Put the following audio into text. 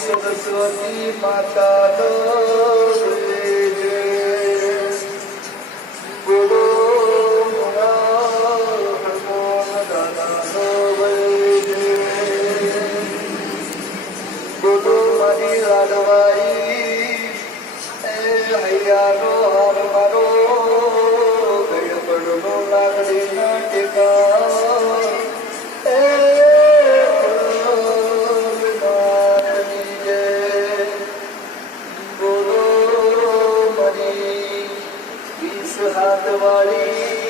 સરસ્વતી માતા બોલો બોલો મારી લાડવાઈ હૈયાનો હાર મારો ગળપડનો લાકડીના ટેકા બોલો મારી 20 હાથ વાળી